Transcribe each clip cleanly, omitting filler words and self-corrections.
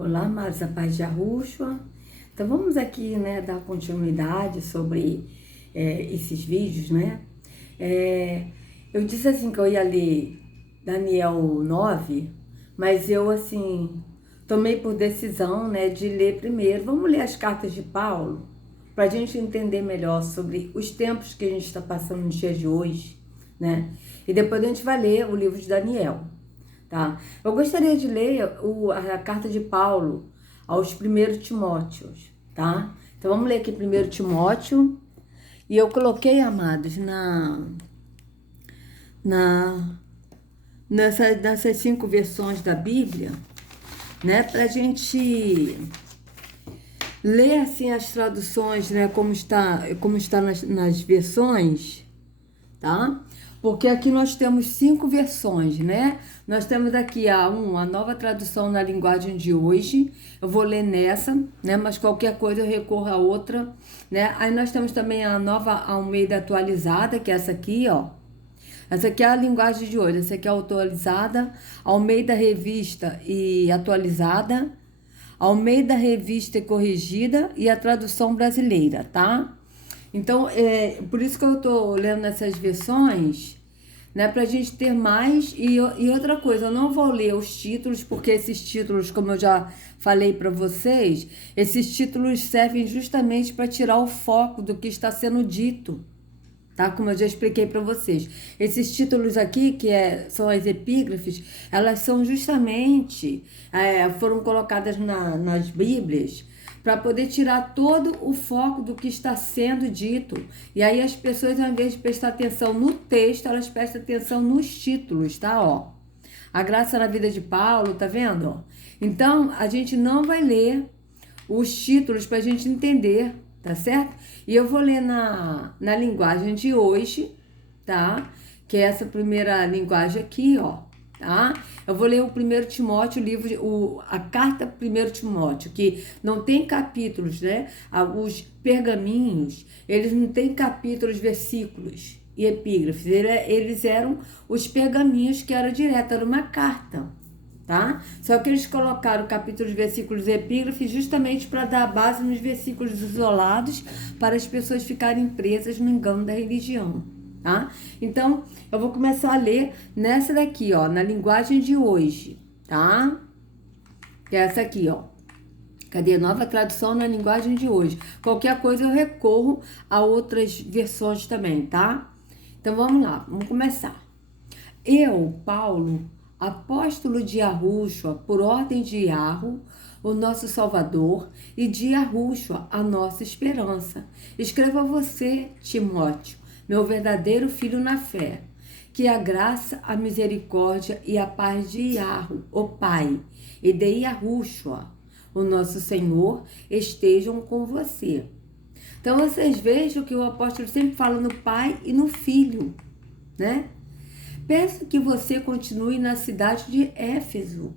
Olá, amados, a paz de Yahushua. Então vamos aqui, dar continuidade sobre esses vídeos, né? Eu disse assim que eu ia ler Daniel 9, mas eu, assim, tomei por decisão, de ler primeiro. Vamos ler as cartas de Paulo, para a gente entender melhor sobre os tempos que a gente está passando nos dias de hoje, né? E depois a gente vai ler o livro de Daniel. Tá? Eu gostaria de ler a carta de Paulo aos 1 Timóteos, tá? Então vamos ler aqui 1 Timóteo. E eu coloquei, amados, nessas 5 versões da Bíblia, né? Pra gente ler assim as traduções, né? Como está nas versões, tá? Porque aqui nós temos 5 versões, né? Nós temos aqui a nova tradução na linguagem de hoje. Eu vou ler nessa, né? Mas qualquer coisa eu recorro a outra, né? Aí nós temos também a nova Almeida atualizada, que é essa aqui, ó. Essa aqui é a linguagem de hoje. Essa aqui é a atualizada, Almeida revista e atualizada, Almeida revista e corrigida e a tradução brasileira, tá? Então, por isso que eu tô lendo essas versões, né, pra gente ter mais. E outra coisa, eu não vou ler os títulos, porque esses títulos, como eu já falei para vocês, esses títulos servem justamente para tirar o foco do que está sendo dito, tá? Como eu já expliquei para vocês. Esses títulos aqui, são as epígrafes, elas são justamente, foram colocadas nas Bíblias, para poder tirar todo o foco do que está sendo dito. E aí as pessoas, ao invés de prestar atenção no texto, elas prestam atenção nos títulos, tá? Ó, a graça na vida de Paulo, tá vendo? Então, a gente não vai ler os títulos para a gente entender, tá certo? E eu vou ler na linguagem de hoje, tá? Que é essa primeira linguagem aqui, ó, tá? Eu vou ler o 1 Timóteo, a carta 1 Timóteo, que não tem capítulos, né? Os pergaminhos, eles não têm capítulos, versículos e epígrafes. Eles eram os pergaminhos que era direto, era uma carta, tá? Só que eles colocaram capítulos, versículos e epígrafes justamente para dar base nos versículos isolados, para as pessoas ficarem presas no engano da religião, tá? Então, eu vou começar a ler nessa daqui, ó, na linguagem de hoje, tá? Que é essa aqui, ó. Cadê? Nova tradução na linguagem de hoje. Qualquer coisa eu recorro a outras versões também, tá? Então, vamos lá, vamos começar. Eu, Paulo, apóstolo de Yahushua, por ordem de Yahú, o nosso Salvador, e de Yahushua, a nossa esperança. Escrevo a você, Timóteo, meu verdadeiro filho na fé, que a graça, a misericórdia e a paz de Yahú, o Pai, e de Yahushua, o nosso Senhor, estejam com você. Então, vocês vejam que o apóstolo sempre fala no Pai e no Filho, né? Peço que você continue na cidade de Éfeso,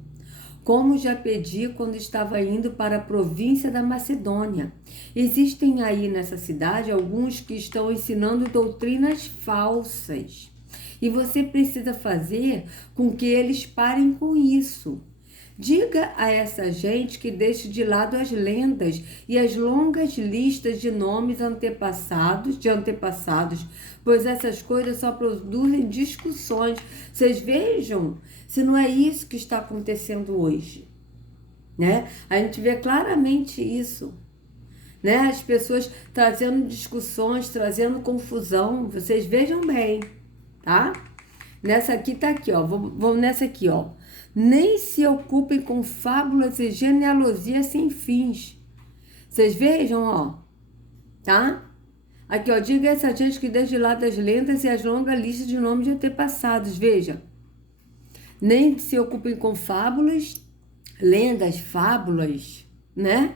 como já pedi quando estava indo para a província da Macedônia. Existem aí nessa cidade alguns que estão ensinando doutrinas falsas. E você precisa fazer com que eles parem com isso. Diga a essa gente que deixe de lado as lendas e as longas listas de nomes antepassados, pois essas coisas só produzem discussões. Vocês vejam se não é isso que está acontecendo hoje, né? A gente vê claramente isso, né? As pessoas trazendo discussões, trazendo confusão. Vocês vejam bem, tá? Nessa aqui tá aqui, ó. Vamos nessa aqui, ó. Nem se ocupem com fábulas e genealogias sem fins. Vocês vejam, ó, tá? Aqui, ó, diga a essa gente que deixe de lado as lendas e as longas listas de nomes de antepassados. Veja, nem se ocupem com fábulas, lendas, fábulas, né?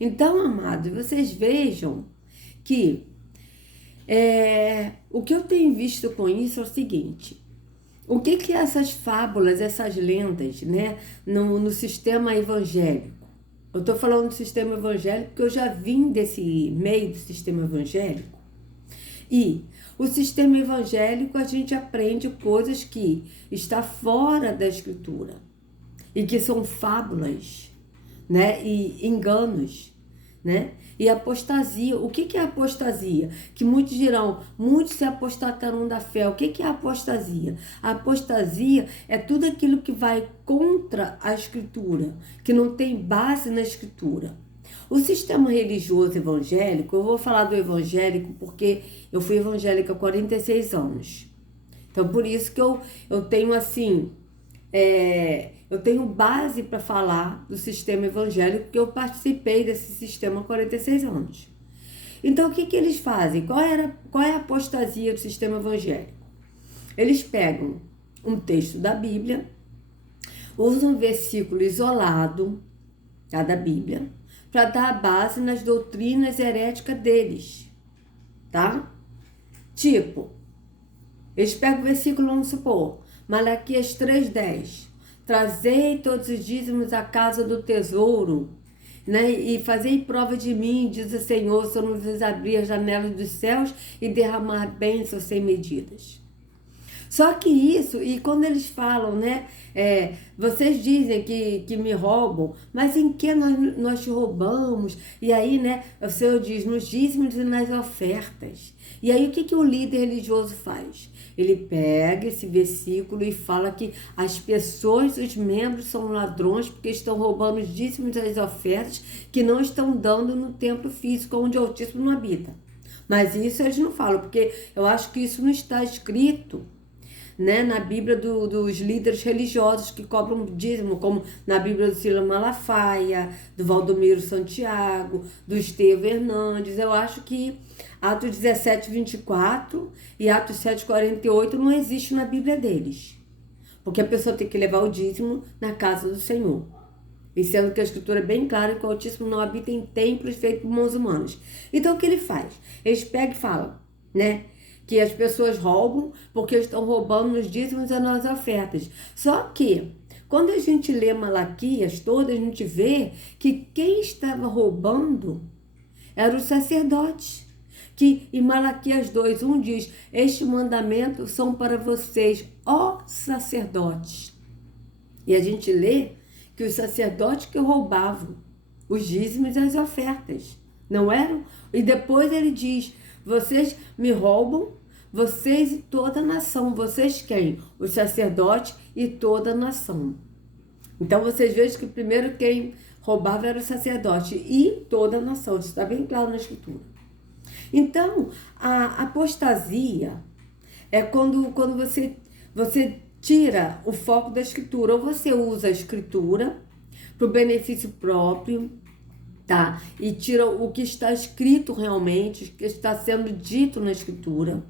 Então, amados, vocês vejam que o que eu tenho visto com isso é o seguinte: o que essas fábulas, essas lendas, né, no sistema evangélico? Eu estou falando do sistema evangélico porque eu já vim desse meio do sistema evangélico. E o sistema evangélico, a gente aprende coisas que está fora da escritura e que são fábulas, né? E enganos, né? E apostasia. O que é apostasia? Que muitos dirão, muitos se apostatarão da fé. O que é apostasia? A apostasia é tudo aquilo que vai contra a Escritura, que não tem base na Escritura. O sistema religioso evangélico, eu vou falar do evangélico porque eu fui evangélica há 46 anos. Então, por isso que eu tenho assim, eu tenho base para falar do sistema evangélico, porque eu participei desse sistema há 46 anos. Então, o que eles fazem? Qual é a apostasia do sistema evangélico? Eles pegam um texto da Bíblia, usam um versículo isolado, tá, da Bíblia, para dar base nas doutrinas heréticas deles, tá? Tipo, eles pegam o versículo, vamos supor, Malaquias 3:10. Trazei todos os dízimos à casa do tesouro, né? E fazei prova de mim, diz o Senhor, se eu não vos abrir as janelas dos céus e derramar bênçãos sem medidas. Só que isso, e quando eles falam, né? Vocês dizem que me roubam, mas em que nós te roubamos? E aí, né? O Senhor diz, nos dízimos e nas ofertas. E aí, o que o líder religioso faz? Ele pega esse versículo e fala que as pessoas, os membros, são ladrões porque estão roubando os dízimos e as ofertas que não estão dando no templo físico onde o Altíssimo não habita. Mas isso eles não falam, porque eu acho que isso não está escrito, né, na Bíblia dos líderes religiosos que cobram dízimo, como na Bíblia do Silas Malafaia, do Valdomiro Santiago, do Estevão Hernandes. Eu acho que Atos 17:24 e Atos 7:48 não existe na Bíblia deles, porque a pessoa tem que levar o dízimo na casa do Senhor. E sendo que a Escritura é bem clara que o Altíssimo não habita em templos feitos por mãos humanas. Então o que ele faz? Eles pegam e falam, né, que as pessoas roubam porque estão roubando nos dízimos e nas ofertas. Só que, quando a gente lê Malaquias toda, a gente vê que quem estava roubando era o sacerdote. Que em Malaquias 2:1 diz, este mandamento são para vocês, ó sacerdotes. E a gente lê que os sacerdotes que roubavam os dízimos e as ofertas, não eram? E depois ele diz, vocês me roubam, vocês e toda a nação. Vocês quem? Os sacerdotes e toda a nação. Então vocês vejam que primeiro quem roubava era o sacerdote e toda a nação. Isso está bem claro na Escritura. Então, a apostasia é quando você tira o foco da Escritura. Ou você usa a Escritura para o benefício próprio, tá? E tira o que está escrito realmente, o que está sendo dito na Escritura.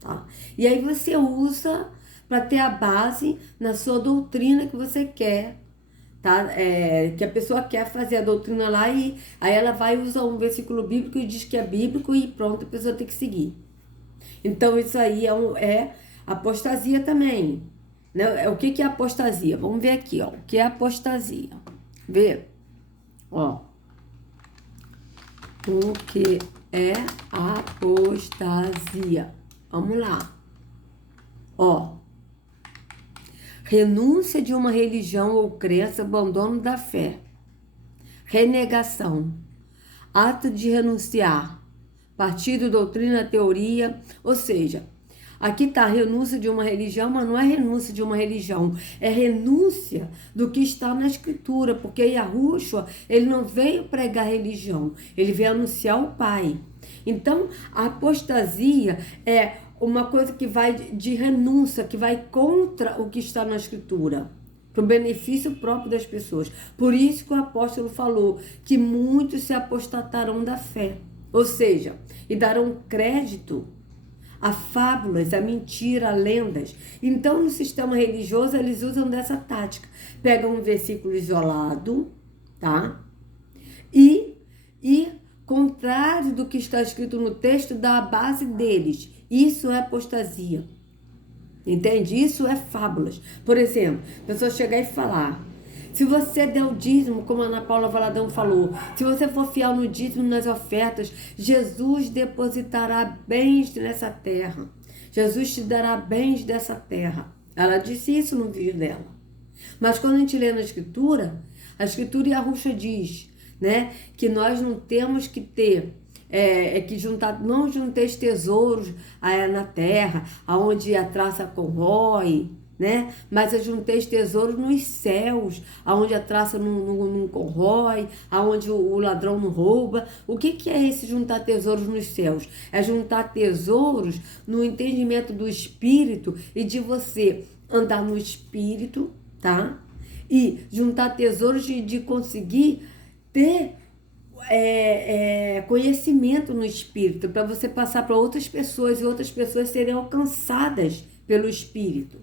Tá? E aí você usa para ter a base na sua doutrina que você quer, tá? Que a pessoa quer fazer a doutrina lá e aí ela vai usar um versículo bíblico e diz que é bíblico e pronto, a pessoa tem que seguir. Então isso aí é apostasia também, né? O que é apostasia? Vamos ver aqui, ó, o que é apostasia. Vê, ó, o que é apostasia? Vamos lá. Ó. Renúncia de uma religião ou crença, abandono da fé. Renegação. Ato de renunciar. Partido, doutrina, teoria. Ou seja, aqui está renúncia de uma religião, mas não é renúncia de uma religião. É renúncia do que está na Escritura. Porque Yahushua, ele não veio pregar religião. Ele veio anunciar o Pai. Então, a apostasia é uma coisa que vai de renúncia, que vai contra o que está na Escritura, para o benefício próprio das pessoas. Por isso que o apóstolo falou que muitos se apostatarão da fé, ou seja, e darão crédito a fábulas, a mentira, a lendas. Então, no sistema religioso, eles usam dessa tática. Pegam um versículo isolado, tá? E contrário do que está escrito no texto, dá a base deles. Isso é apostasia. Entende? Isso é fábulas. Por exemplo, a pessoa chegar e falar, se você der o dízimo, como a Ana Paula Valadão falou, se você for fiel no dízimo, nas ofertas, Jesus depositará bens nessa terra. Jesus te dará bens dessa terra. Ela disse isso no vídeo dela. Mas quando a gente lê na Escritura, A Escritura Yahushua diz, né, que nós não temos que ter, que juntar, não junteis tesouros na terra, aonde a traça corrói, né? Mas junteis tesouros nos céus, aonde a traça não corrói, aonde o ladrão não rouba. O que é esse juntar tesouros nos céus? É juntar tesouros no entendimento do Espírito e de você andar no Espírito, tá? E juntar tesouros de conseguir ter conhecimento no Espírito, para você passar para outras pessoas e outras pessoas serem alcançadas pelo Espírito.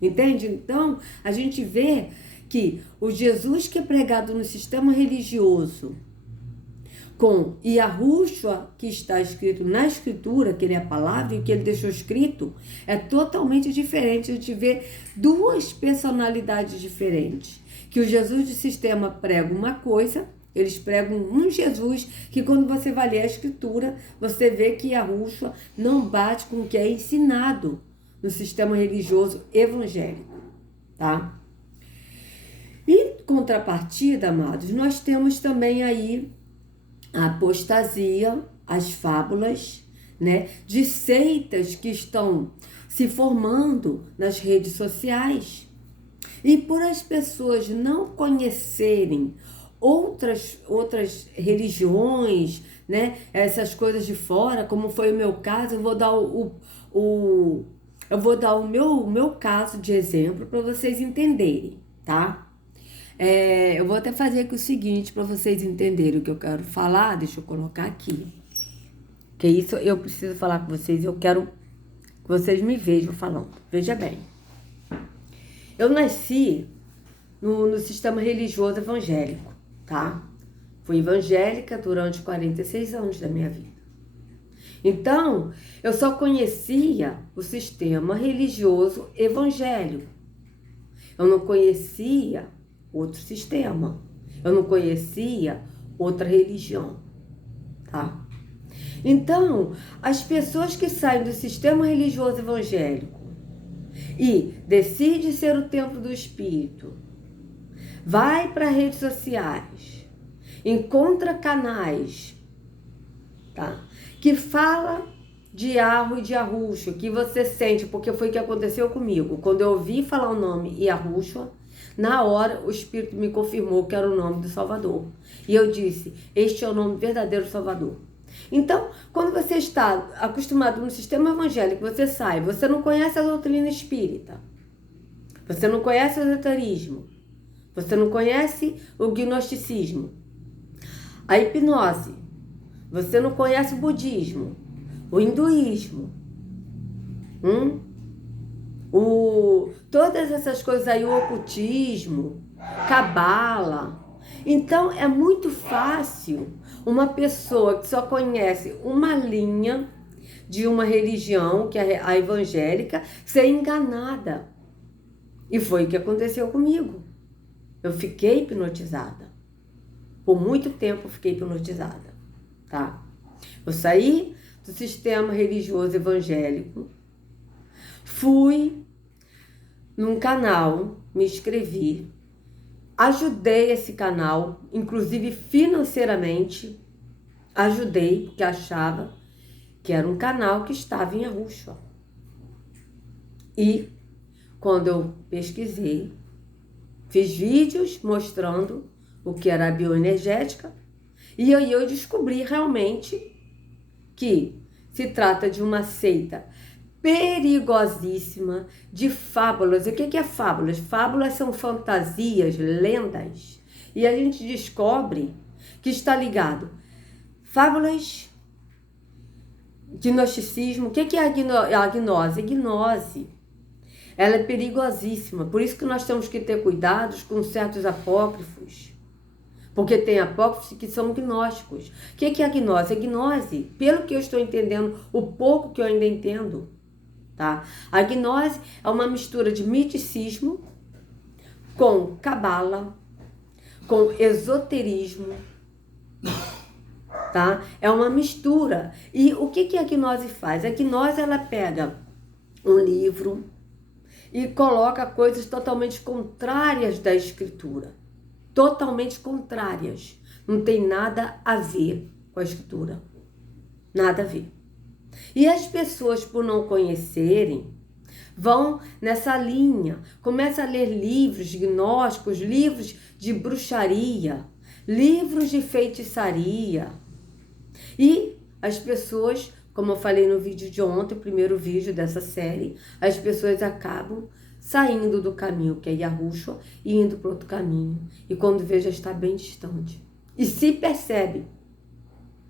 Entende? Então, a gente vê que o Jesus que é pregado no sistema religioso com Yahushua, que está escrito na Escritura, que ele é a palavra e o que ele deixou escrito, é totalmente diferente. A gente vê duas personalidades diferentes. Que o Jesus do sistema prega uma coisa, eles pregam um Jesus que quando você vai ler a Escritura, você vê que Yahushua não bate com o que é ensinado no sistema religioso evangélico, tá? Em contrapartida, amados, nós temos também aí a apostasia, as fábulas, né, de seitas que estão se formando nas redes sociais. E por as pessoas não conhecerem outras religiões, né, essas coisas de fora, como foi o meu caso, eu vou dar o meu caso de exemplo para vocês entenderem, tá? Eu vou até fazer aqui o seguinte para vocês entenderem o que eu quero falar. Deixa eu colocar aqui. Que isso eu preciso falar com vocês. Eu quero que vocês me vejam falando. Veja bem. Eu nasci no sistema religioso evangélico, tá? Fui evangélica durante 46 anos da minha vida. Então, eu só conhecia o sistema religioso evangélico. Eu não conhecia outro sistema. Eu não conhecia outra religião, tá? Então, as pessoas que saem do sistema religioso evangélico e decidem ser o templo do Espírito, vai para redes sociais, encontra canais, tá? Que fala de Yahweh e de Yahushua, que você sente, porque foi o que aconteceu comigo. Quando eu ouvi falar o nome Yahushua, na hora o Espírito me confirmou que era o nome do Salvador. E eu disse, este é o nome verdadeiro do Salvador. Então, quando você está acostumado no sistema evangélico, você sai, você não conhece a doutrina espírita, você não conhece o esoterismo, você não conhece o gnosticismo, a hipnose, você não conhece o budismo, o hinduísmo, todas essas coisas aí, o ocultismo, cabala. Então, é muito fácil uma pessoa que só conhece uma linha de uma religião, que é a evangélica, ser enganada. E foi o que aconteceu comigo. Eu fiquei hipnotizada. Por muito tempo eu fiquei hipnotizada, tá? Eu saí do sistema religioso evangélico, fui num canal, me inscrevi, ajudei esse canal, inclusive financeiramente, ajudei, porque achava que era um canal que estava em Yahushua. E quando eu pesquisei, fiz vídeos mostrando o que era a bioenergética, e aí eu descobri realmente que se trata de uma seita perigosíssima de fábulas. O que é fábulas? Fábulas são fantasias, lendas. E a gente descobre que está ligado. Fábulas, gnosticismo. O que é a gnose? A gnose, ela é perigosíssima. Por isso que nós temos que ter cuidados com certos apócrifos. Porque tem apócrifos que são gnósticos. O que é a gnose? A gnose, pelo que eu estou entendendo, o pouco que eu ainda entendo, tá? A gnose é uma mistura de misticismo com cabala, com esoterismo, tá? É uma mistura. E o que a gnose faz? A gnose, ela pega um livro e coloca coisas totalmente contrárias da escritura. totalmente contrárias. Não tem nada a ver com a Escritura. Nada a ver. E as pessoas, por não conhecerem, vão nessa linha, começam a ler livros gnósticos, livros de bruxaria, livros de feitiçaria. E as pessoas, como eu falei no vídeo de ontem, o primeiro vídeo dessa série, as pessoas acabam saindo do caminho, que é Yahushua, e indo para outro caminho. E quando vê, já está bem distante. E se percebe,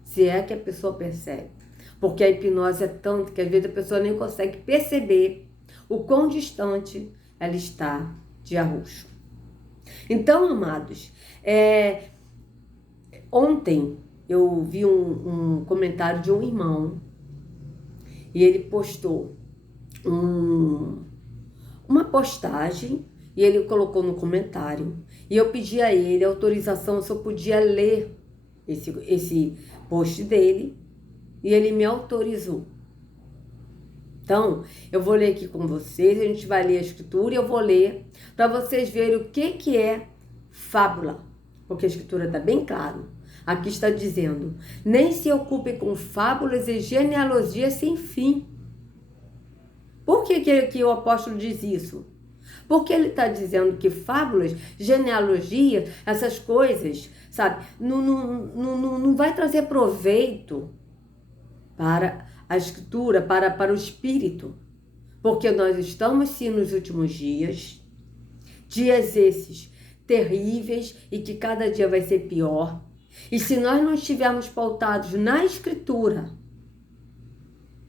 se é que a pessoa percebe. Porque a hipnose é tanto que às vezes a pessoa nem consegue perceber o quão distante ela está de Yahushua. Então, amados, ontem eu vi um comentário de um irmão e ele postou uma postagem e ele colocou no comentário e eu pedi a ele autorização se eu podia ler esse post dele e ele me autorizou. Então, eu vou ler aqui com vocês, a gente vai ler a Escritura e eu vou ler para vocês verem o que é fábula, porque a Escritura está bem claro. Aqui está dizendo, nem se ocupe com fábulas e genealogias sem fim. Por que o apóstolo diz isso? Porque ele está dizendo que fábulas, genealogias, essas coisas, sabe, não vai trazer proveito para a Escritura, para o Espírito. Porque nós estamos sim nos últimos dias esses terríveis e que cada dia vai ser pior. E se nós não estivermos pautados na Escritura,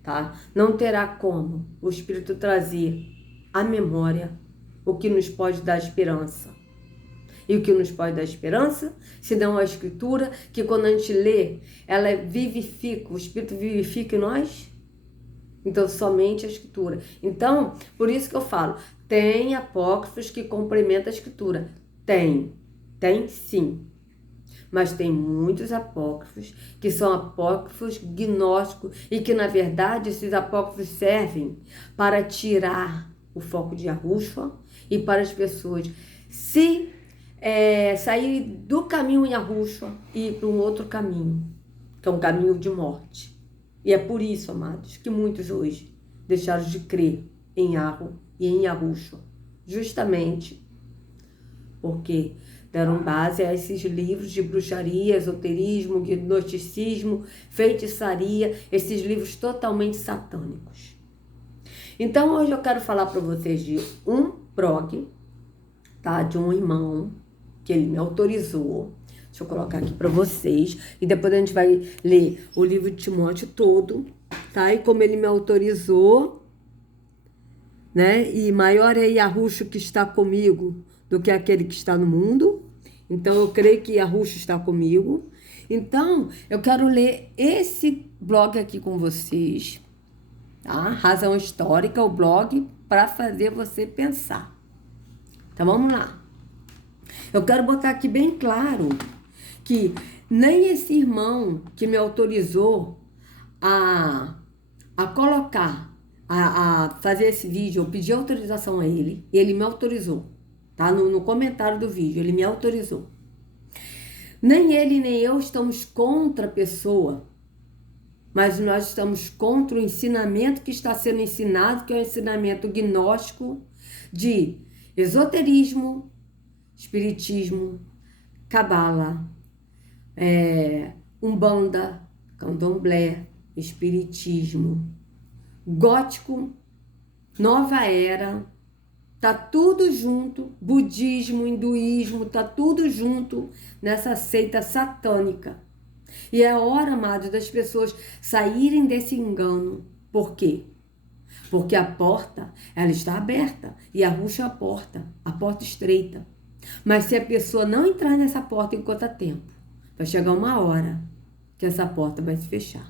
tá? Não terá como o Espírito trazer à memória o que nos pode dar esperança. E o que nos pode dar esperança? Senão a Escritura, que quando a gente lê, ela vivifica, o Espírito vivifica em nós. Então, somente a Escritura. Então, por isso que eu falo, tem apócrifos que complementam a Escritura. Tem sim. Mas tem muitos apócrifos que são apócrifos gnósticos e que, na verdade, esses apócrifos servem para tirar o foco de Yahushua e para as pessoas sair do caminho Yahushua e ir para um outro caminho, que é um caminho de morte. E é por isso, amados, que muitos hoje deixaram de crer em Yahweh e em Yahushua, justamente porque deram base a esses livros de bruxaria, esoterismo, gnosticismo, feitiçaria, esses livros totalmente satânicos. Então, hoje eu quero falar para vocês de um blog, tá? De um irmão, que ele me autorizou. Deixa eu colocar aqui para vocês. E depois a gente vai ler o livro de Timóteo todo, tá? E como ele me autorizou, né? E maior é Yahushua que está comigo do que aquele que está no mundo. Então, eu creio que Yahushua está comigo. Então, eu quero ler esse blog aqui com vocês, tá? Razão Histórica, o blog para fazer você pensar. Então, vamos lá. Eu quero botar aqui bem claro que nem esse irmão que me autorizou a colocar, a fazer esse vídeo, eu pedi autorização a ele, e ele me autorizou, tá? No comentário do vídeo, ele me autorizou. Nem ele nem eu estamos contra a pessoa, mas nós estamos contra o ensinamento que está sendo ensinado, que é o ensinamento gnóstico de esoterismo, espiritismo, cabala, umbanda, candomblé, espiritismo, gótico, nova era, tá tudo junto, budismo, hinduísmo, tá tudo junto nessa seita satânica. E é hora, amados, das pessoas saírem desse engano. Por quê? Porque a porta, ela está aberta e arruxa a porta estreita. Mas se a pessoa não entrar nessa porta enquanto há tempo, vai chegar uma hora que essa porta vai se fechar.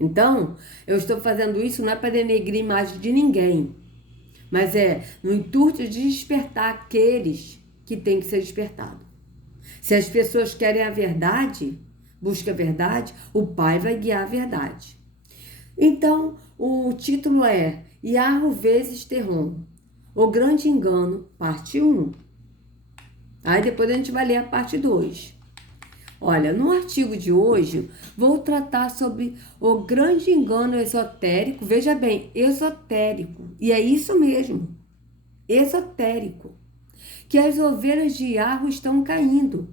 Então, eu estou fazendo isso não é para denegrir a imagem de ninguém, mas é no intuito de despertar aqueles que têm que ser despertados. Se as pessoas querem a verdade, busca a verdade, o Pai vai guiar a verdade. Então, o título é Yahweh vezes Terron, o grande engano, parte 1. Aí depois a gente vai ler a parte 2. Olha, no artigo de hoje, vou tratar sobre o grande engano esotérico. Veja bem, esotérico. E é isso mesmo, esotérico. Que as ovelhas de Iarro estão caindo.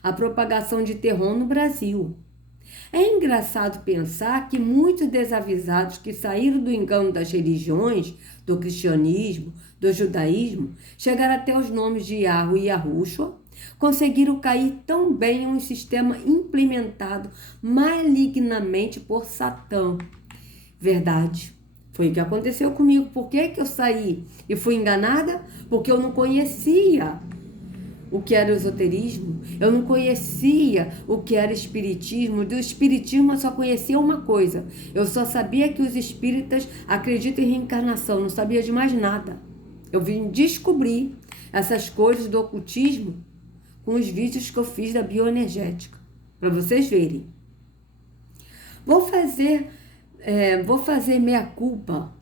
A propagação de terror no Brasil. É engraçado pensar que muitos desavisados que saíram do engano das religiões, do cristianismo, do judaísmo, chegaram até os nomes de Yahweh e Yahushua, conseguiram cair tão bem em um sistema implementado malignamente por Satã. Verdade. Foi o que aconteceu comigo. Por que eu saí e fui enganada? Porque eu não conhecia o que era esoterismo, eu não conhecia o que era espiritismo. Do espiritismo eu só conhecia uma coisa, eu só sabia que os espíritas acreditam em reencarnação, não sabia de mais nada. Eu vim descobrir essas coisas do ocultismo com os vídeos que eu fiz da bioenergética, para vocês verem. Vou fazer meia culpa,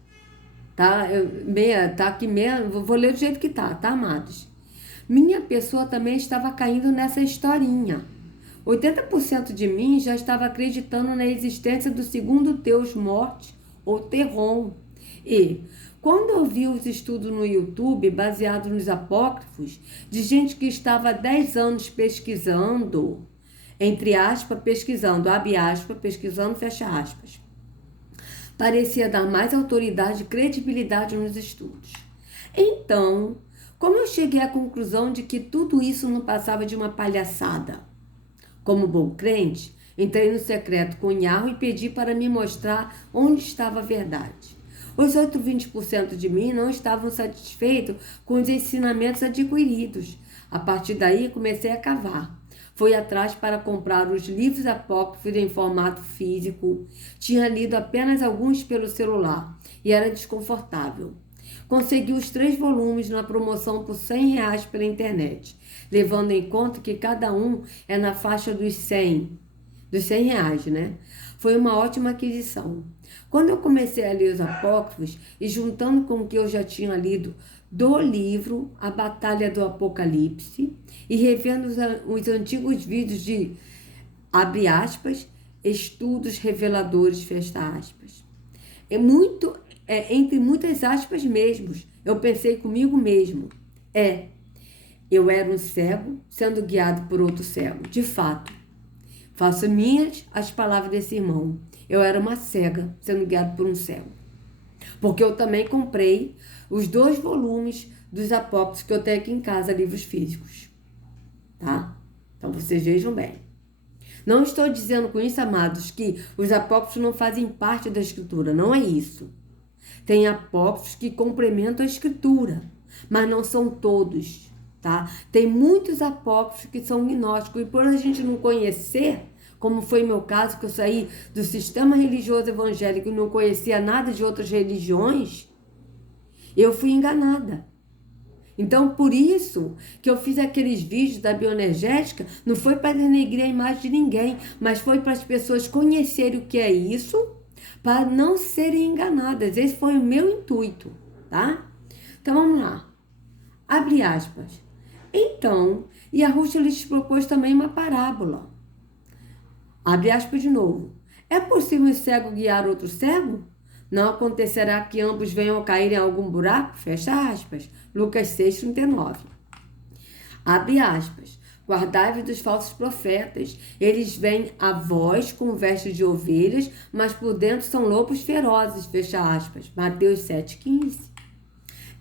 tá? Vou ler do jeito que tá, amados? Minha pessoa também estava caindo nessa historinha. 80% de mim já estava acreditando na existência do segundo Deus morte, ou Terron. E, quando eu vi os estudos no YouTube, baseados nos apócrifos, de gente que estava há 10 anos pesquisando, entre aspas, pesquisando, abre aspas, pesquisando, fecha aspas, parecia dar mais autoridade e credibilidade nos estudos. Então, como eu cheguei à conclusão de que tudo isso não passava de uma palhaçada? Como bom crente, entrei no secreto com Yahweh e pedi para me mostrar onde estava a verdade. Os outros 20% de mim não estavam satisfeitos com os ensinamentos adquiridos. A partir daí, comecei a cavar. Fui atrás para comprar os livros apócrifos em formato físico. Tinha lido apenas alguns pelo celular e era desconfortável. Consegui os 3 volumes na promoção por R$100 pela internet, levando em conta que cada um é na faixa dos 100 reais, né? Foi uma ótima aquisição. Quando eu comecei a ler os apócrifos e juntando com o que eu já tinha lido do livro A Batalha do Apocalipse e revendo os antigos vídeos de, abre aspas, estudos reveladores, fecha aspas. Entre muitas aspas mesmo, eu pensei comigo mesmo. Eu era um cego sendo guiado por outro cego. De fato, faço minhas as palavras desse irmão. Eu era uma cega sendo guiado por um cego. Porque eu também comprei os 2 volumes dos apócrifos que eu tenho aqui em casa, livros físicos. Tá? Então vocês vejam bem. Não estou dizendo com isso, amados, que os apócrifos não fazem parte da escritura. Não é isso. Tem apócrifos que complementam a escritura, mas não são todos, tá? Tem muitos apócrifos que são gnósticos e por a gente não conhecer, como foi meu caso, que eu saí do sistema religioso evangélico e não conhecia nada de outras religiões, eu fui enganada. Então, por isso que eu fiz aqueles vídeos da bioenergética, não foi para denegrir a imagem de ninguém, mas foi para as pessoas conhecerem o que é isso, para não serem enganadas. Esse foi o meu intuito, tá? Então, vamos lá. Abre aspas. Então, Yahushua lhes propôs também uma parábola. Abre aspas de novo. É possível um cego guiar outro cego? Não acontecerá que ambos venham a cair em algum buraco? Fecha aspas. Lucas 6:39. Abre aspas. Guardai-vos dos falsos profetas. Eles vêm a vós com vestes de ovelhas, mas por dentro são lobos ferozes. Fecha aspas. Mateus 7:15.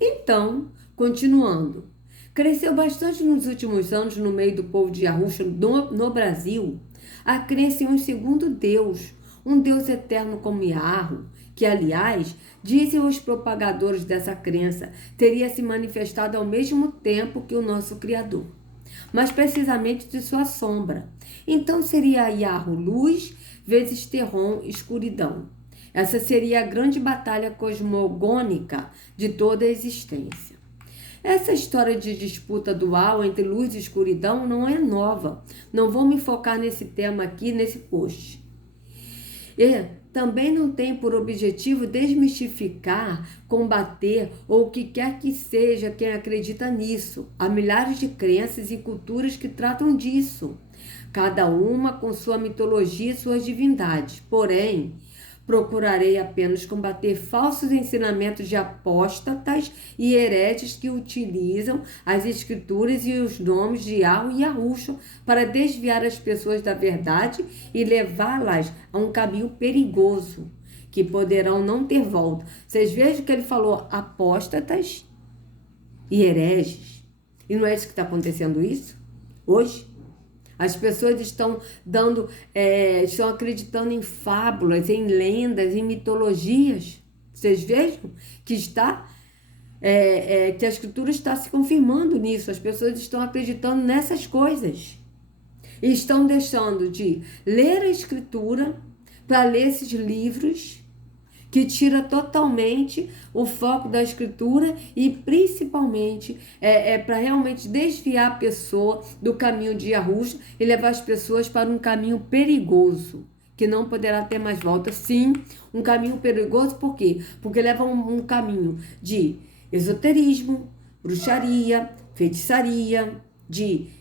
Então, continuando. Cresceu bastante nos últimos anos no meio do povo de Yahushua no Brasil a crença em um segundo Deus, um Deus eterno como Yahweh, que, aliás, dizem os propagadores dessa crença, teria se manifestado ao mesmo tempo que o nosso Criador, mas precisamente de sua sombra. Então seria Yahweh luz vezes Terron escuridão. Essa seria a grande batalha cosmogônica de toda a existência. Essa história de disputa dual entre luz e escuridão não é nova. Não vou me focar nesse tema aqui, nesse post. também não tem por objetivo desmistificar, combater ou o que quer que seja quem acredita nisso. Há milhares de crenças e culturas que tratam disso, cada uma com sua mitologia e suas divindades. Porém, procurarei apenas combater falsos ensinamentos de apóstatas e hereges que utilizam as escrituras e os nomes de Yahweh e Yahushua para desviar as pessoas da verdade e levá-las a um caminho perigoso, que poderão não ter volta. Vocês vejam que ele falou apóstatas e hereges. E não é isso que está acontecendo isso hoje? As pessoas estão estão acreditando em fábulas, em lendas, em mitologias. Vocês vejam que que a escritura está se confirmando nisso. As pessoas estão acreditando nessas coisas. E estão deixando de ler a escritura para ler esses livros que tira totalmente o foco da escritura e principalmente para realmente desviar a pessoa do caminho de Yahushua e levar as pessoas para um caminho perigoso, que não poderá ter mais volta. Sim, um caminho perigoso, por quê? Porque leva um caminho de esoterismo, bruxaria, feitiçaria, de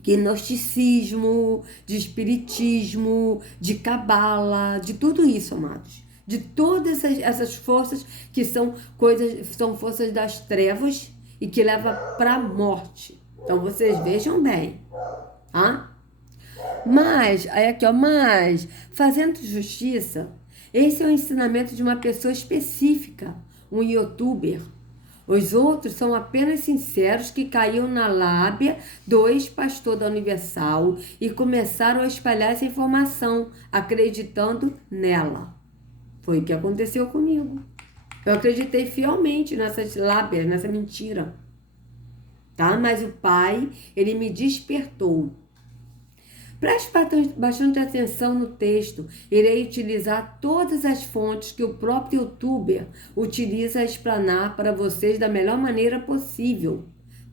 gnosticismo, de espiritismo, de cabala, de tudo isso, amados. De todas essas forças que são forças das trevas e que levam para a morte. Então, vocês vejam bem, tá? Mas, fazendo justiça, esse é o ensinamento de uma pessoa específica, um youtuber. Os outros são apenas sinceros que caíram na lábia do ex-pastor da Universal e começaram a espalhar essa informação, acreditando nela. Foi o que aconteceu comigo. Eu acreditei fielmente nessas lábias, nessa mentira. Tá? Mas o Pai, ele me despertou. Preste bastante atenção no texto. Irei utilizar todas as fontes que o próprio youtuber utiliza a explanar para vocês da melhor maneira possível.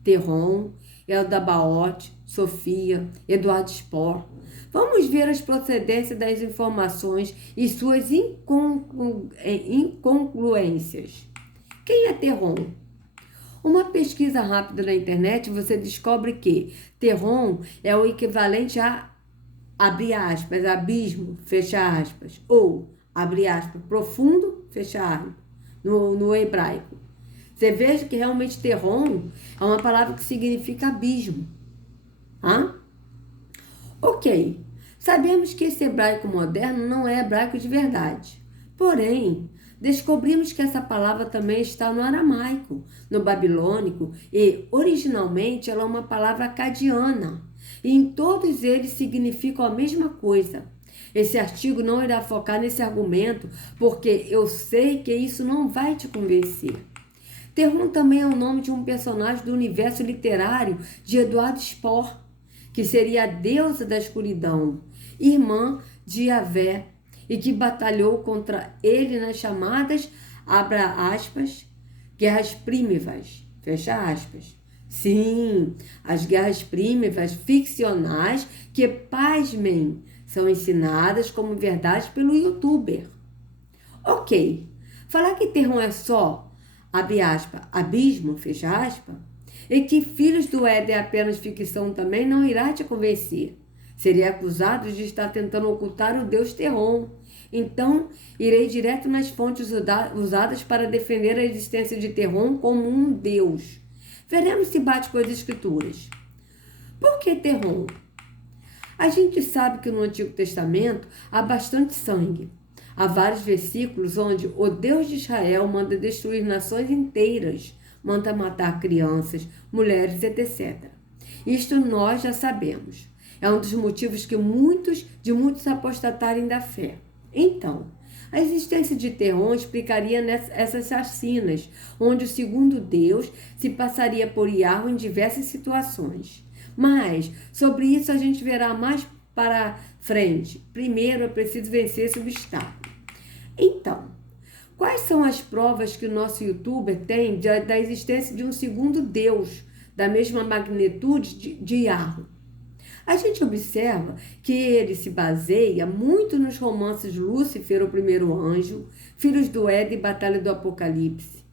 Terron, Eldabaoth, Sofia, Eduardo Spohr. Vamos ver as procedências das informações e suas incongruências. Quem é Terron? Uma pesquisa rápida na internet, você descobre que Terron é o equivalente a, abre aspas, abismo, fecha aspas, ou, abre aspas, profundo, fecha aspas, no hebraico. Você veja que realmente Terron é uma palavra que significa abismo. Ok, sabemos que esse hebraico moderno não é hebraico de verdade. Porém, descobrimos que essa palavra também está no aramaico, no babilônico, e originalmente ela é uma palavra acadiana. E em todos eles significam a mesma coisa. Esse artigo não irá focar nesse argumento, porque eu sei que isso não vai te convencer. Terron também é o nome de um personagem do universo literário de Eduardo Spohr, que seria a deusa da escuridão, irmã de Yahvé, e que batalhou contra ele nas chamadas, abra aspas, guerras prímivas, fecha aspas. Sim, as guerras prímivas ficcionais que, pasmem, são ensinadas como verdade pelo youtuber. Ok, falar que Terron é só, abre aspas, abismo, fecha aspas, e que Filhos do Éden é apenas ficção também não irá te convencer. Seria acusado de estar tentando ocultar o Deus Terron. Então, irei direto nas fontes usadas para defender a existência de Terron como um Deus. Veremos se bate com as escrituras. Por que Terron? A gente sabe que no Antigo Testamento há bastante sangue. Há vários versículos onde o Deus de Israel manda destruir nações inteiras, manda matar crianças, mulheres, etc. Isto nós já sabemos. É um dos motivos que muitos apostatarem da fé. Então, a existência de Terron explicaria essas chacinas, onde o segundo Deus se passaria por Yahweh em diversas situações. Mas, sobre isso a gente verá mais para frente. Primeiro é preciso vencer esse obstáculo. Então, quais são as provas que o nosso youtuber tem da existência de um segundo Deus, da mesma magnitude de Yahweh? A gente observa que ele se baseia muito nos romances Lúcifer, o Primeiro Anjo, Filhos do Éden e Batalha do Apocalipse.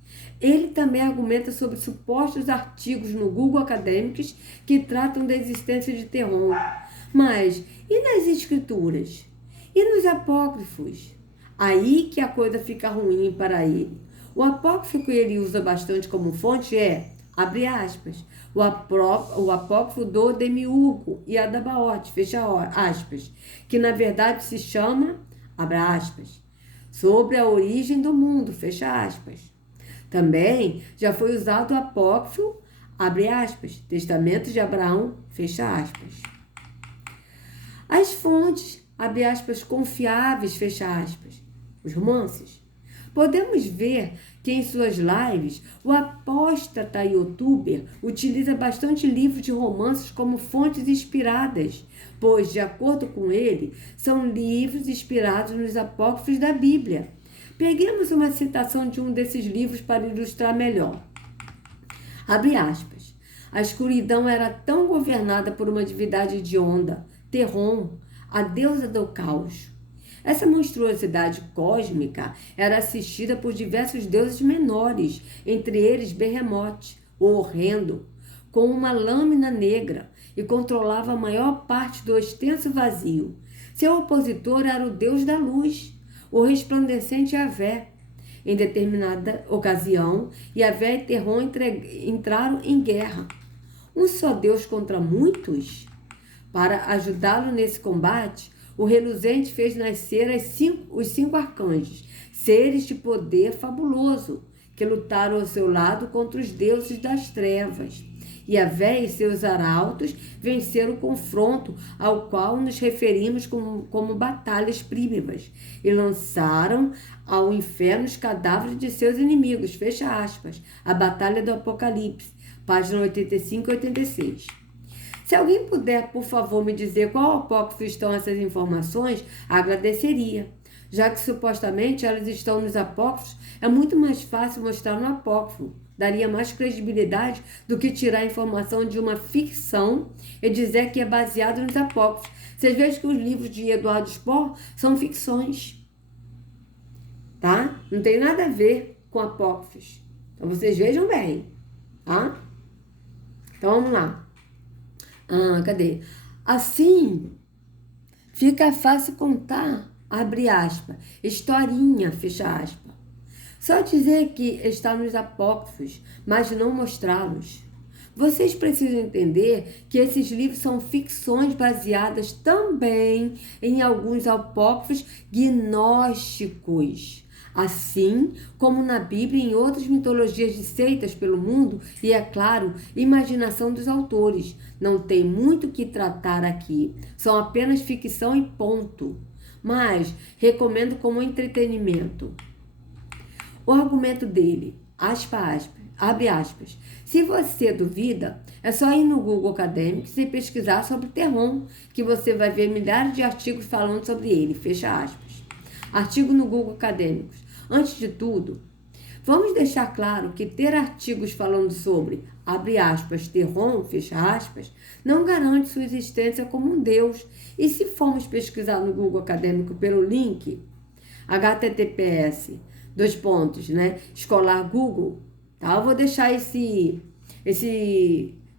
Ele também argumenta sobre supostos artigos no Google Acadêmicos que tratam da existência de Terron. Mas e nas escrituras? E nos apócrifos? Aí que a coisa fica ruim para ele. O apócrifo que ele usa bastante como fonte é, abre aspas, o apócrifo do Demiurgo e Adabaote, fecha aspas, que na verdade se chama, abre aspas, sobre a origem do mundo, fecha aspas. Também já foi usado o apócrifo, abre aspas, Testamento de Abraão, fecha aspas. As fontes, abre aspas, confiáveis, fecha aspas, os romances. Podemos ver que em suas lives, o apóstata youtuber utiliza bastante livros de romances como fontes inspiradas, pois, de acordo com ele, são livros inspirados nos apócrifos da Bíblia. Peguemos uma citação de um desses livros para ilustrar melhor. Abre aspas. A escuridão era tão governada por uma divindade hedionda, Terron, a deusa do caos. Essa monstruosidade cósmica era assistida por diversos deuses menores, entre eles Behemoth, o horrendo, com uma lâmina negra, e controlava a maior parte do extenso vazio. Seu opositor era o deus da luz, o resplandecente Yahvé. Em determinada ocasião, Yahvé e Terron entraram em guerra. Um só Deus contra muitos? Para ajudá-lo nesse combate, o reluzente fez nascer os 5 arcanjos, seres de poder fabuloso, que lutaram ao seu lado contra os deuses das trevas. Yahvé e seus arautos venceram o confronto ao qual nos referimos como batalhas prímivas e lançaram ao inferno os cadáveres de seus inimigos, fecha aspas, a Batalha do Apocalipse, página 85 e 86. Se alguém puder, por favor, me dizer qual apócrifo estão essas informações, agradeceria. Já que supostamente elas estão nos apócrifos, é muito mais fácil mostrar no apócrifo. Daria mais credibilidade do que tirar a informação de uma ficção e dizer que é baseado nos apócrifos. Vocês vejam que os livros de Eduardo Spohr são ficções, tá? Não tem nada a ver com apócrifos. Então vocês vejam bem, tá? Então vamos lá. Cadê? Assim, fica fácil contar, abre aspas, historinha, fecha aspas. Só dizer que está nos apócrifos, mas não mostrá-los. Vocês precisam entender que esses livros são ficções baseadas também em alguns apócrifos gnósticos, assim como na Bíblia e em outras mitologias de seitas pelo mundo e, é claro, imaginação dos autores. Não tem muito o que tratar aqui, são apenas ficção e ponto. Mas recomendo como entretenimento. O argumento dele, abre aspas, se você duvida, é só ir no Google Acadêmicos e pesquisar sobre Terron, que você vai ver milhares de artigos falando sobre ele, fecha aspas. Artigo no Google Acadêmicos. Antes de tudo, vamos deixar claro que ter artigos falando sobre, abre aspas, Terron, fecha aspas, não garante sua existência como um deus. E se formos pesquisar no Google Acadêmico pelo link, https, escolar Google, tá? Eu vou deixar esse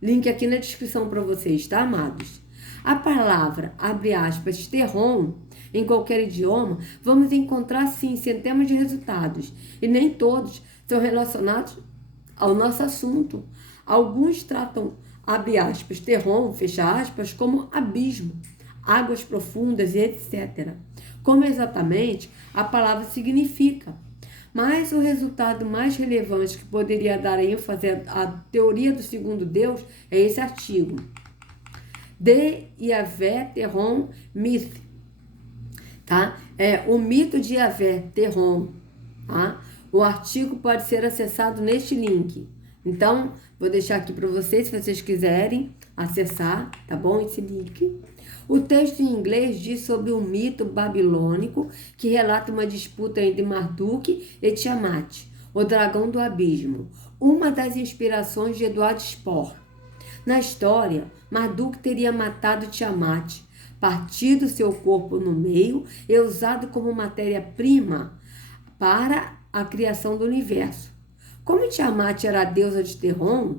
link aqui na descrição para vocês, tá, amados? A palavra, abre aspas, Terron, em qualquer idioma, vamos encontrar, sim, centenas de resultados. E nem todos são relacionados ao nosso assunto. Alguns tratam, abre aspas, Terron, fecha aspas, como abismo, águas profundas e etc. Como exatamente a palavra significa. Mas o resultado mais relevante que poderia dar ênfase à teoria do segundo Deus é esse artigo. De Yahvé Terron Myth, tá? É o mito de Yahvé Terron, tá? O artigo pode ser acessado neste link. Então, vou deixar aqui para vocês, se vocês quiserem acessar, tá bom? Esse link. O texto em inglês diz sobre um mito babilônico que relata uma disputa entre Marduk e Tiamat, o dragão do abismo, uma das inspirações de Eduardo Spohr. Na história, Marduk teria matado Tiamat, partido seu corpo no meio e usado como matéria-prima para a criação do universo. Como Tiamat era a deusa de Terron,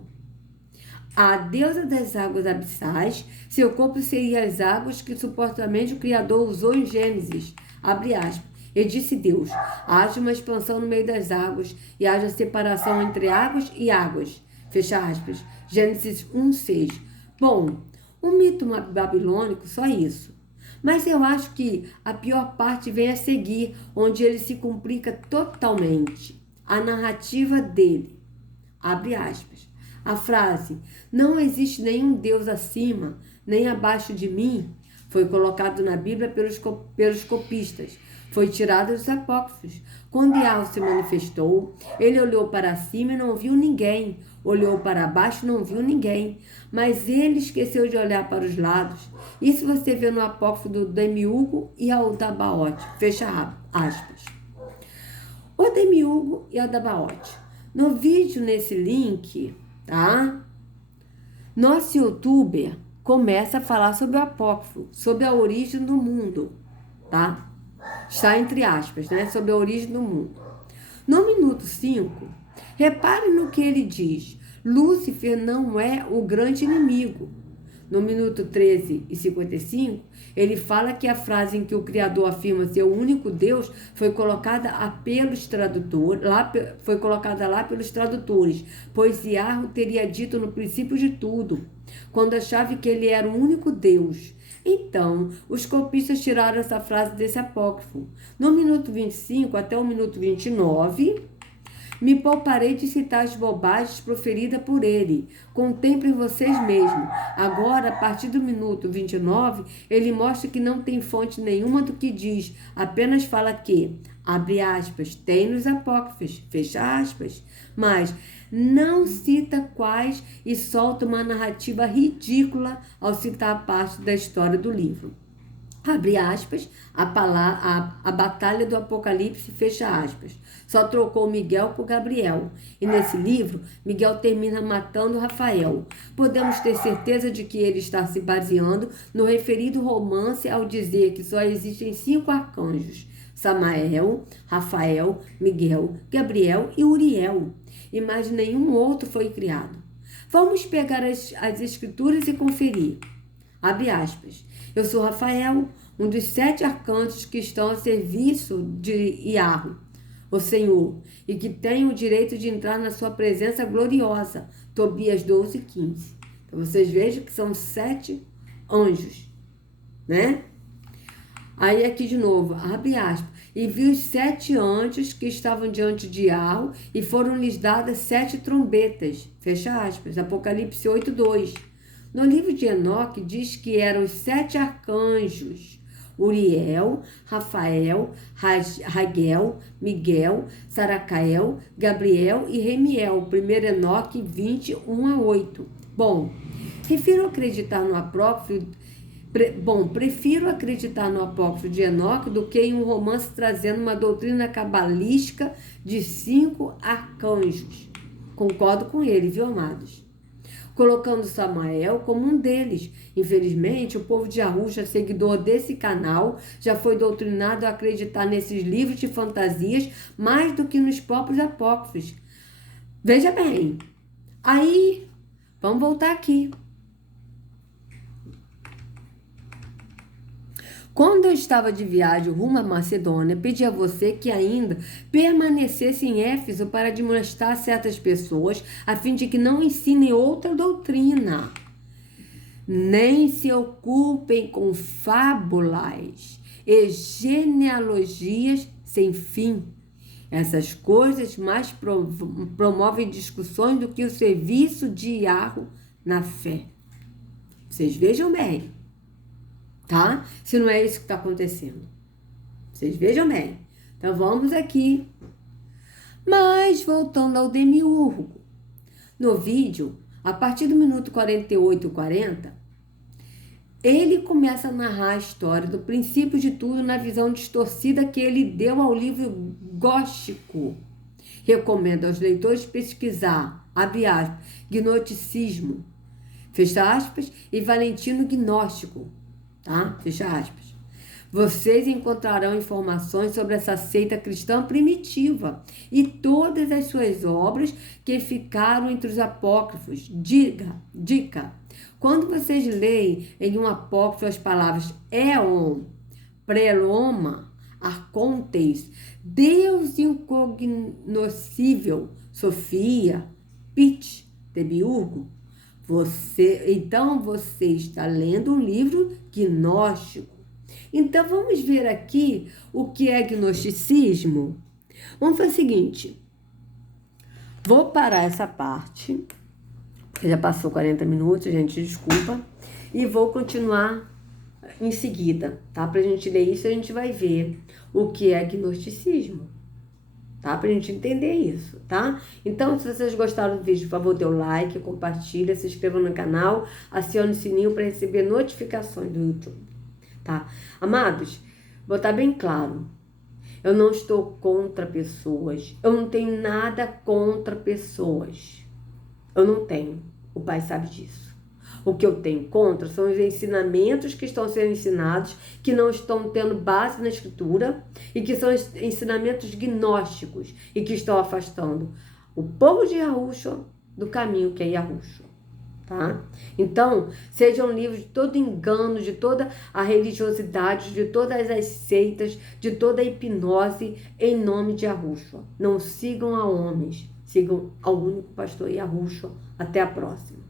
a deusa das águas abissais, seu corpo seria as águas que supostamente o Criador usou em Gênesis. Abre aspas. E disse Deus: haja uma expansão no meio das águas e haja separação entre águas e águas. Fecha aspas. Gênesis 1:6. Bom, o mito babilônico, só isso. Mas eu acho que a pior parte vem a seguir, onde ele se complica totalmente. A narrativa dele. Abre aspas. A frase, não existe nenhum Deus acima, nem abaixo de mim, foi colocado na Bíblia pelos copistas. Foi tirada dos apócrifos. Quando Yahweh se manifestou, ele olhou para cima e não viu ninguém. Olhou para baixo e não viu ninguém. Mas ele esqueceu de olhar para os lados. Isso você vê no apócrifo do Demiurgo e Aldabaote. Fecha aspas. O Demiurgo e Aldabaote. No vídeo, nesse link, tá? Nosso youtuber começa a falar sobre o apócrifo, sobre a origem do mundo, tá? Está entre aspas, né? Sobre a origem do mundo. No minuto 5, repare no que ele diz. Lúcifer não é o grande inimigo. No minuto 13:55, ele fala que a frase em que o Criador afirma ser o único Deus foi colocada lá pelos tradutores, pois Yahweh teria dito no princípio de tudo, quando achava que ele era o único Deus. Então, os copistas tiraram essa frase desse apócrifo. No minuto 25 até o minuto 29, me pouparei de citar as bobagens proferidas por ele. Contemplem vocês mesmos. Agora, a partir do minuto 29, ele mostra que não tem fonte nenhuma do que diz. Apenas fala que, abre aspas, tem nos apócrifos, fecha aspas. Mas não cita quais e solta uma narrativa ridícula ao citar a parte da história do livro. Abre aspas, a batalha do Apocalipse, fecha aspas. Só trocou Miguel por Gabriel. E nesse livro, Miguel termina matando Rafael. Podemos ter certeza de que ele está se baseando no referido romance ao dizer que só existem 5 arcanjos: Samael, Rafael, Miguel, Gabriel e Uriel. E mais nenhum outro foi criado. Vamos pegar as escrituras e conferir. Abre aspas. Eu sou Rafael, um dos 7 arcanjos que estão a serviço de Yahweh, o Senhor, e que tem o direito de entrar na sua presença gloriosa. Tobias 12:15. Então vocês vejam que são 7 anjos, né? Aí aqui de novo, abre aspas. E vi os 7 anjos que estavam diante de Yahweh e foram-lhes dadas 7 trombetas. Fecha aspas. Apocalipse 8:2. No livro de Enoque diz que eram os 7 arcanjos: Uriel, Rafael, Raguel, Miguel, Saracael, Gabriel e Remiel. 1 Enoque 20:1-8. Bom, prefiro acreditar no apócrifo de Enoque do que em um romance trazendo uma doutrina cabalística de 5 arcanjos. Concordo com ele, viu, amados? Colocando Samael como um deles. Infelizmente, o povo de Arusha, seguidor desse canal, já foi doutrinado a acreditar nesses livros de fantasias mais do que nos próprios apócrifos. Veja bem, aí, vamos voltar aqui. Quando eu estava de viagem rumo à Macedônia, pedi a você que ainda permanecesse em Éfeso para demonstrar a certas pessoas, a fim de que não ensinem outra doutrina, nem se ocupem com fábulas e genealogias sem fim. Essas coisas mais promovem discussões do que o serviço de Yahweh na fé. Vocês vejam bem. Tá? Se não é isso que está acontecendo. Vocês vejam bem. Então vamos aqui. Mas voltando ao Demiurgo. No vídeo, a partir do minuto 48:40, ele começa a narrar a história do princípio de tudo na visão distorcida que ele deu ao livro gnóstico. Recomendo aos leitores pesquisar, abre aspas, gnosticismo. fecha aspas, e Valentino Gnóstico, tá? Fecha aspas. Vocês encontrarão informações sobre essa seita cristã primitiva e todas as suas obras que ficaram entre os apócrifos. Dica. Quando vocês leem em um apócrifo as palavras éon, preloma, arcontes, Deus incognoscível, Sofia, Pit, Demiurgo, então você está lendo um livro gnóstico. Então, vamos ver aqui o que é gnosticismo. Vamos fazer o seguinte. Vou parar essa parte, porque já passou 40 minutos, gente, desculpa. E vou continuar em seguida, tá? Pra gente ler isso, a gente vai ver o que é gnosticismo, tá? Pra gente entender isso, tá? Então, se vocês gostaram do vídeo, por favor, dê o like, compartilha, se inscreva no canal, acione o sininho para receber notificações do YouTube. Tá? Amados, vou estar bem claro, eu não estou contra pessoas, eu não tenho nada contra pessoas, eu não tenho, o Pai sabe disso. O que eu tenho contra são os ensinamentos que estão sendo ensinados, que não estão tendo base na Escritura e que são ensinamentos gnósticos e que estão afastando o povo de Yahushua do caminho que é Yahushua. Tá? Então, sejam livres de todo engano, de toda a religiosidade, de todas as seitas, de toda a hipnose, em nome de Yahushua. Não sigam a homens, sigam ao único pastor Yahushua. Até a próxima.